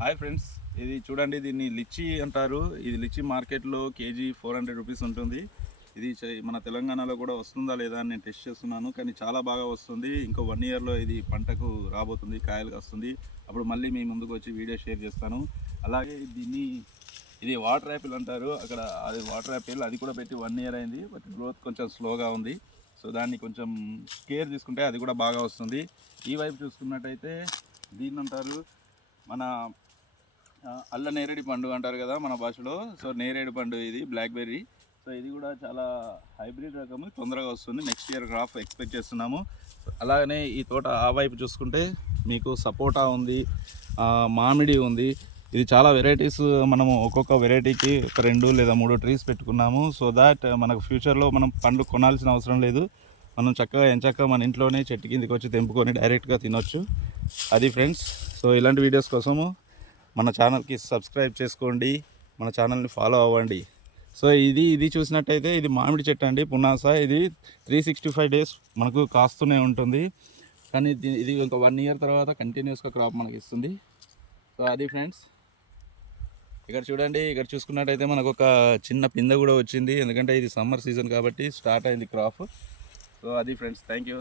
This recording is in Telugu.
హాయ్ ఫ్రెండ్స్, ఇది చూడండి. దీన్ని లిచ్చీ అంటారు. ఇది లిచ్చీ మార్కెట్లో కేజీ 400 రూపీస్ ఉంటుంది. ఇది మన తెలంగాణలో కూడా వస్తుందా లేదా అని నేను టెస్ట్ చేస్తున్నాను, కానీ చాలా బాగా వస్తుంది. ఇంకో 1 ఇయర్లో ఇది పంటకు రాబోతుంది, కాయలు వస్తుంది. అప్పుడు మళ్ళీ మీ ముందుకు వచ్చి వీడియో షేర్ చేస్తాను. అలాగే ఇది వాటర్ యాపిల్ అంటారు. అక్కడ అది వాటర్ యాపిల్, అది కూడా పెట్టి 1 ఇయర్ అయింది. బట్ గ్రోత్ కొంచెం స్లోగా ఉంది. సో దాన్ని కొంచెం కేర్ తీసుకుంటే అది కూడా బాగా వస్తుంది. ఈ వైపు చూసుకున్నట్టయితే దీన్ని అంటారు మన అల్ల నేరేడు పండు అంటారు కదా మన భాషలో. సో నేరేడు పండు, ఇది బ్లాక్బెర్రీ. సో ఇది కూడా చాలా హైబ్రిడ్ రకము, తొందరగా వస్తుంది. నెక్స్ట్ ఇయర్ క్రాప్ ఎక్స్పెక్ట్ చేస్తున్నాము. అలాగనే ఈ తోట ఆ వైపు చూసుకుంటే మీకు సపోటా ఉంది, మామిడి ఉంది. ఇది చాలా వెరైటీస్. మనము ఒక్కొక్క వెరైటీకి ఒక 2 లేదా 3 ట్రీస్ పెట్టుకున్నాము. సో దాట్ మనకు ఫ్యూచర్లో మనం పండ్లు కొనాల్సిన అవసరం లేదు. మనం చక్కగా ఎంచక్క మన ఇంట్లోనే చెట్టు కిందకి వచ్చి తెంపుకొని డైరెక్ట్గా తినొచ్చు. అది ఫ్రెండ్స్. సో ఇలాంటి వీడియోస్ కోసము మన ఛానల్కి సబ్స్క్రైబ్ చేసుకోండి, మన ఛానల్ని ఫాలో అవ్వండి. సో ఇది చూసినట్టయితే ఇది మామిడి చెట్టు అండి, పునాస. ఇది 365 డేస్ మనకు కాస్తూనే ఉంటుంది. కానీ ఇది ఒక 1 ఇయర్ తర్వాత కంటిన్యూస్గా క్రాప్ మనకి ఇస్తుంది. సో అది ఫ్రెండ్స్. ఇక్కడ చూడండి, ఇక్కడ చూసుకున్నట్టయితే మనకు ఒక చిన్న పిందె కూడా వచ్చింది. ఎందుకంటే ఇది సమ్మర్ సీజన్ కాబట్టి స్టార్ట్ అయింది క్రాప్. సో అది ఫ్రెండ్స్. Thank you.